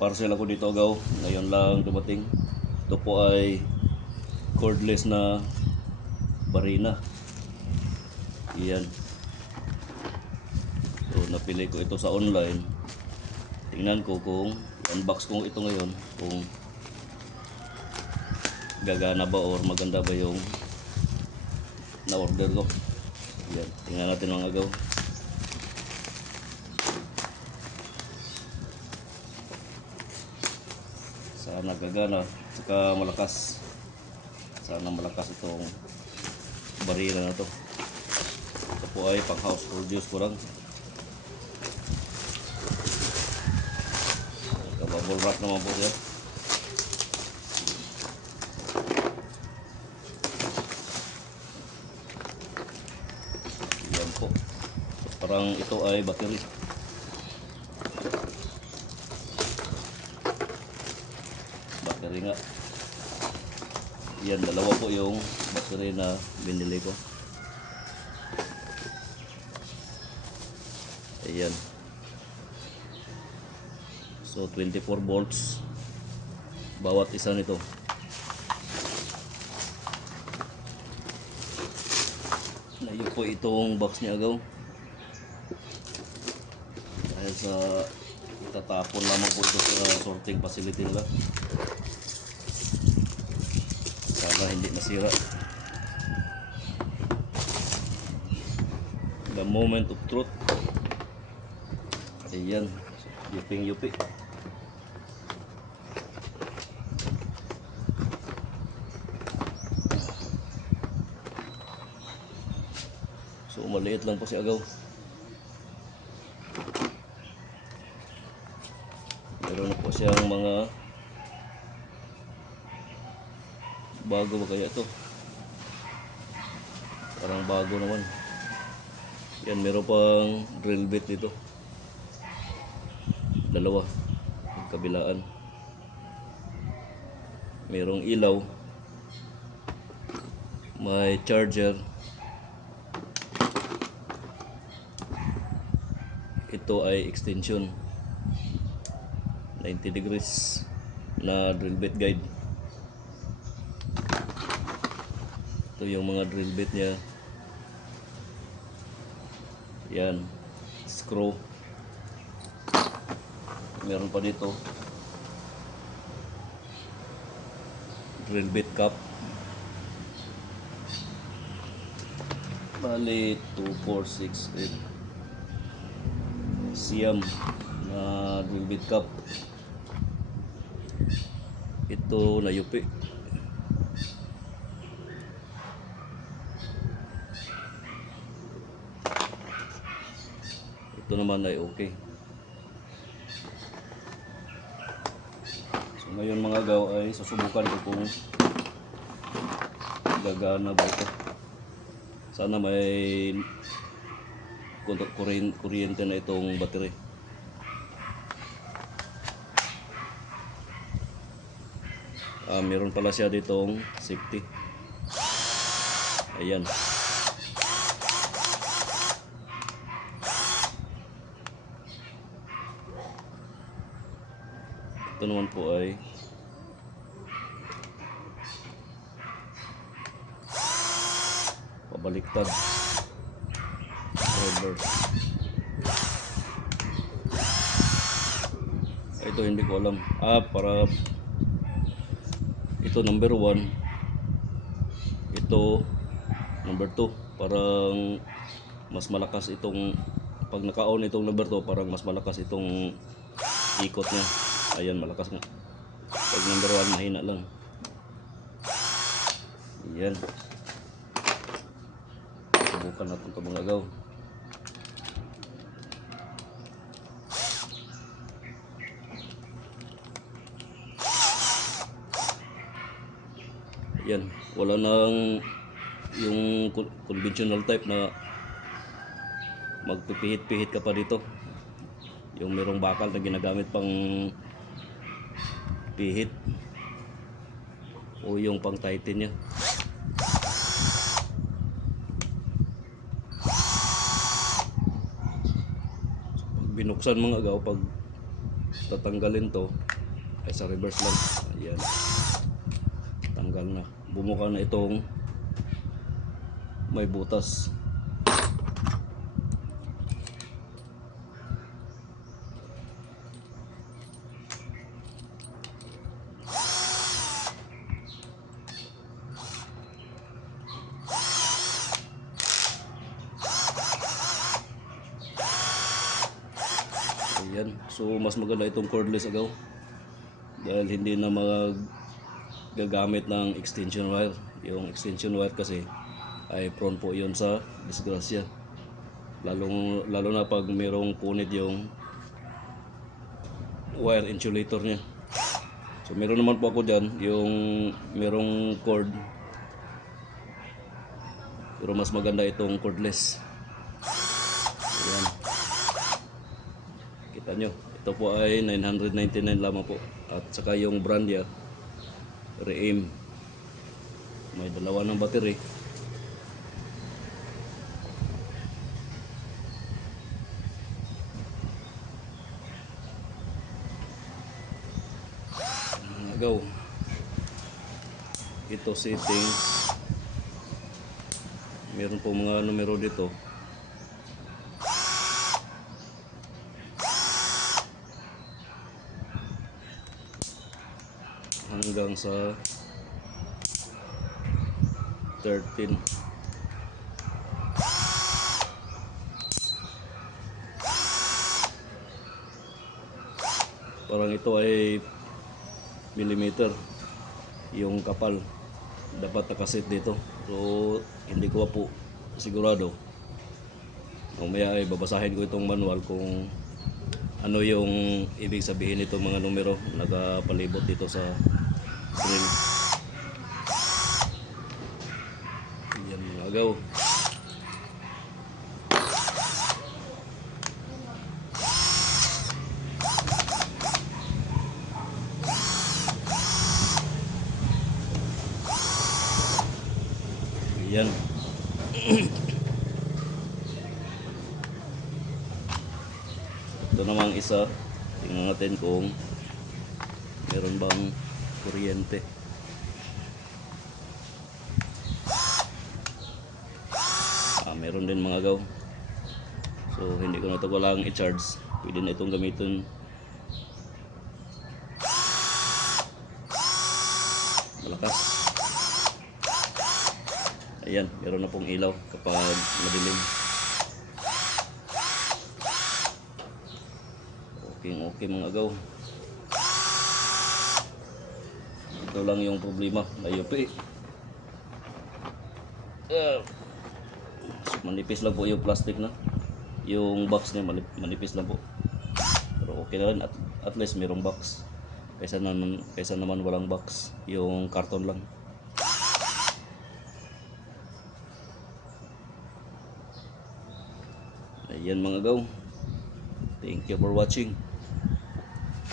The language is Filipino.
Parcel ako dito agaw, ngayon lang dumating. Ito po ay cordless na barina. Iyan. So napili ko ito sa online. Tingnan ko kung unbox ko ito ngayon, kung gagana ba or maganda ba yung na-order ko. Yan, tingnan natin mga agaw. Sana gagana, saka malakas. Sana malakas itong barila na to. Ito po ay pang house produce ko lang. Bubble wrap naman po siya. Yan po. Parang ito ay battery. Battery nga. Yan, dalawa po yung battery na binili ko. Ayan. So 24 volts bawat isa nito. Layo po itong box niya agaw. Dahil sa itatapon lamang po ito sa sorting facility nila. Sana hindi masira. The moment of truth. Ayan, yuping-yupi. So maliit lang po si agaw. Meron na po siyang mga bago ba kaya ito? Parang bago naman. Yan, meron pang drill bit dito. Dalawa, kabilaan. Merong ilaw. May charger. Ito ay extension 90 degrees na drill bit guide. Ito yung mga drill bit niya. Yan, screw. Meron pa dito drill bit cap. Bali 2, 4, 6, 8 siyam na drill bit cap. Ito na yupi. Ito naman ay okay. So ngayon mga agaw ay susubukan ko kung gagana ba ito. Sana may kuryente na itong battery. Meron pala siya ditong safety. Ayan. Ito naman po ay pabaliktad. Reverse. Ito hindi ko alam. Para ito number 1. Ito number 2. Parang mas malakas itong pag naka-on itong number 2, parang mas malakas itong ikot niya. Ayan, malakas nga. Pag number 1 mahina lang. Ayan. Subukan natin ito mga agaw. Yan, wala nang yung conventional type na magpipihit-pihit ka pa dito. Yung merong bakal na ginagamit pang pihit o yung pang tighten niya. Pag binuksan mga agaw, pag tatanggalin to ay sa reverse lang. Ayan, tanggal na, bumuka na itong may butas. Ayan, so mas maganda itong cordless agaw dahil hindi na gagamit ng extension wire. Yung extension wire kasi ay prone po yun sa disgrasya, lalo na pag merong punit yung wire insulator nya. So meron naman po ako dyan yung merong cord, pero mas maganda itong cordless. Ayan, kita nyo, ito po ay 999 lamang po. At saka yung brand niya Re-Aim, may dalawa ng battery. Go. Ito settings, meron po mga numero dito hanggang sa 13. Parang ito ay millimeter yung kapal, dapat nakaset dito. So hindi ko po sigurado, mamaya ay babasahin ko itong manual kung ano yung ibig sabihin itong mga numero nakapalibot dito sa screen. Yan mga agaw. Yan. Ito namang isa, tingnan natin kung meron bang kuryente. Meron din mga gaw. So hindi ko na ito kailangang i-charge, pwede na itong gamitin. Malakas. Ayan, meron na pong ilaw kapag madilim. Okay mga agaw. Ito lang yung problema, layupi. Manipis lang po yung plastic na. Yung box niya manipis lang po. Pero okay na rin, at least merong box. Kaysa naman walang box, yung karton lang. Ayan mga gaw. Thank you for watching.